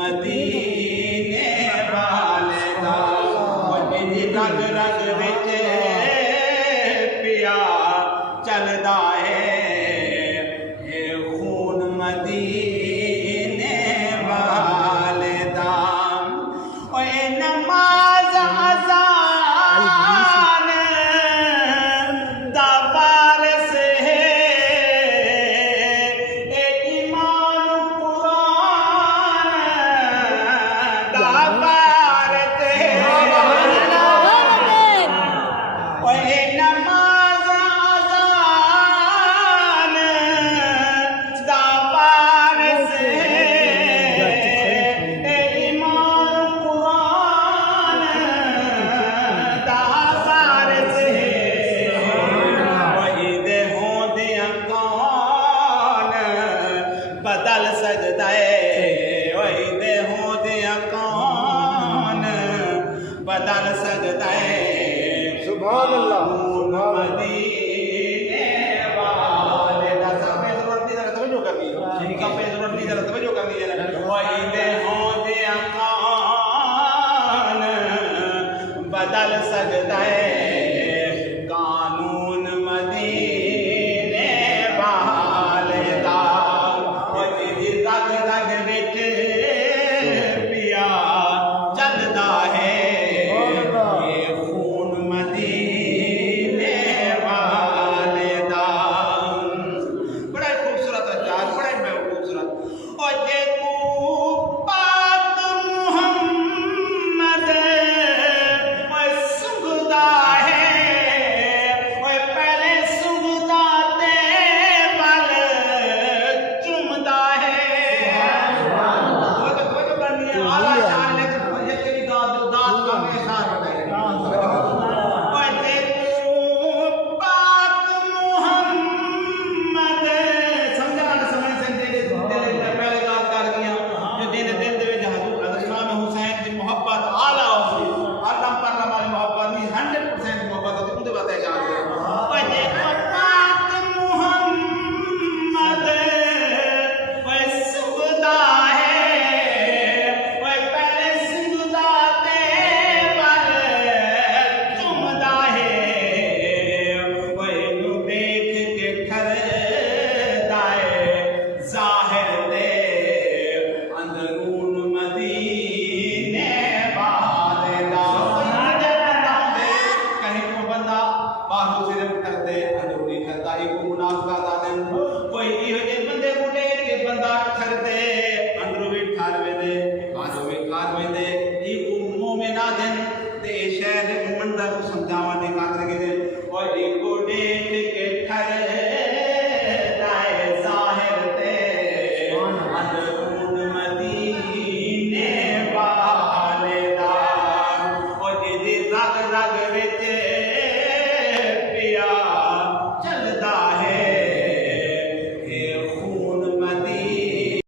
मदीने वाले दा जी रग रग विच पिया चलदा है खून मदीने वाले दा ओए नमाज अज़ान दा वारिस है ईमान कुरान दा वारिस है ओए नमाज अज़ान दा वारिस है ईमान कुरान दा वारिस है वही दे होंदे कौन बदल सकदा है वही दे होंदे कौन बदल सकदा है सुभान अल्लाह मदीने वाले दा सामने जरूरत नहीं जरा तवज्जो करनी है सामने जरूरत नहीं जरा तवज्जो करनी है वही दे होंदे कौन बदल सकदा है कानून मदीने वाले दा जी रग रग विच पिया चलदा है खून मदीने वाले दा बड़ा खूबसूरत अचार बड़ा खूबसूरत और जे तू पाक मुहम्मद सुगदा है पहले सुगदा ते बल चुमदा है आला शान लेकिन ये दाद का में सार बताए पाक मुहम्मद समझा ना समझ सकते पहले बात कर गया जो दिल दिल दे विच हजूर इमाम हुसैन की मोहब्बत आला होसी आलम पर वाली मोहब्बत नहीं 100% मोहब्बत होती उनके बातें जान दे ओए पाक मुहम्मद ओए सुगदा है ओए पहले सुगदा ते बल चुमदा है ओए नु देख के खरदा है जाहिर दे अंदरून मदीने वाले दा कहीं को बंदा बाहरों से करदे अंदरूनी करदा एक मुनाफा दा दिन कोई इहो जे बंदे को देख के बंदा करदे अंदरों भी ठार वेंदे बाहरों भी ठार वेंदे ई मोमिना दिन ते शहर मंदर को समझावन दी खातिर के